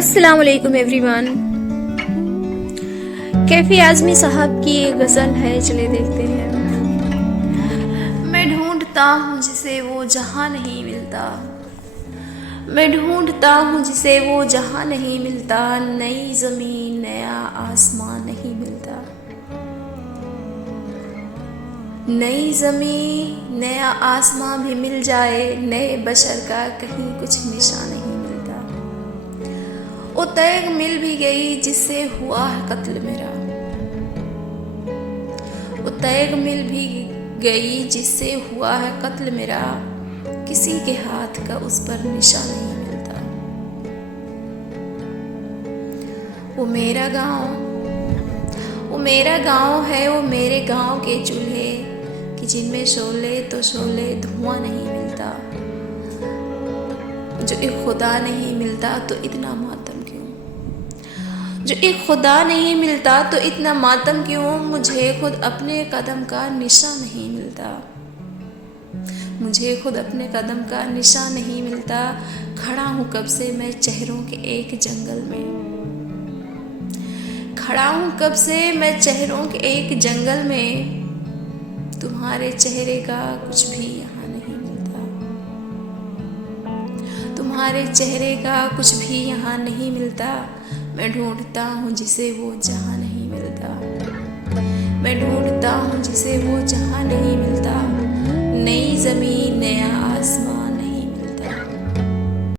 अस्सलाम वालेकुम एवरीवन। कैफी आजमी साहब की एक गज़ल है, चले देखते हैं। मैं ढूंढता हूँ जिसे वो जहाँ नहीं मिलता, मैं ढूंढता हूँ जिसे वो जहाँ नहीं मिलता, नई ज़मीन नया आसमां नहीं मिलता, नई ज़मीन नया आसमां भी मिल जाए, नए बशर का कहीं कुछ निशान नहीं मिलता। वो तैग मिल भी गई जिससे हुआ है कत्ल मेरा, वो तैग मिल भी गई जिससे हुआ है कत्ल मेरा, किसी के हाथ का उस पर निशान नहीं मिलता। वो मेरा गांव है, वो मेरे गांव के चूल्हे कि जिनमें शोले तो शोले धुआं नहीं मिलता। जो एक खुदा नहीं मिलता तो इतना मातम क्यों, जो एक खुदा नहीं मिलता तो इतना मातम क्यों, मुझे खुद अपने कदम का निशान नहीं मिलता, मुझे खुद अपने कदम का निशान नहीं मिलता। खड़ा हूँ कब से मैं चेहरों के एक जंगल में, खड़ा हूँ कब से मैं चेहरों के एक जंगल में, तुम्हारे चेहरे का कुछ भी यहाँ नहीं मिलता, तुम्हारे चेहरे का कुछ भी यहाँ नहीं मिलता। मैं ढूंढता हूँ जिसे वो जहाँ नहीं मिलता, मैं ढूंढता हूँ जिसे वो जहाँ नहीं मिलता, नई ज़मीन नया आसमां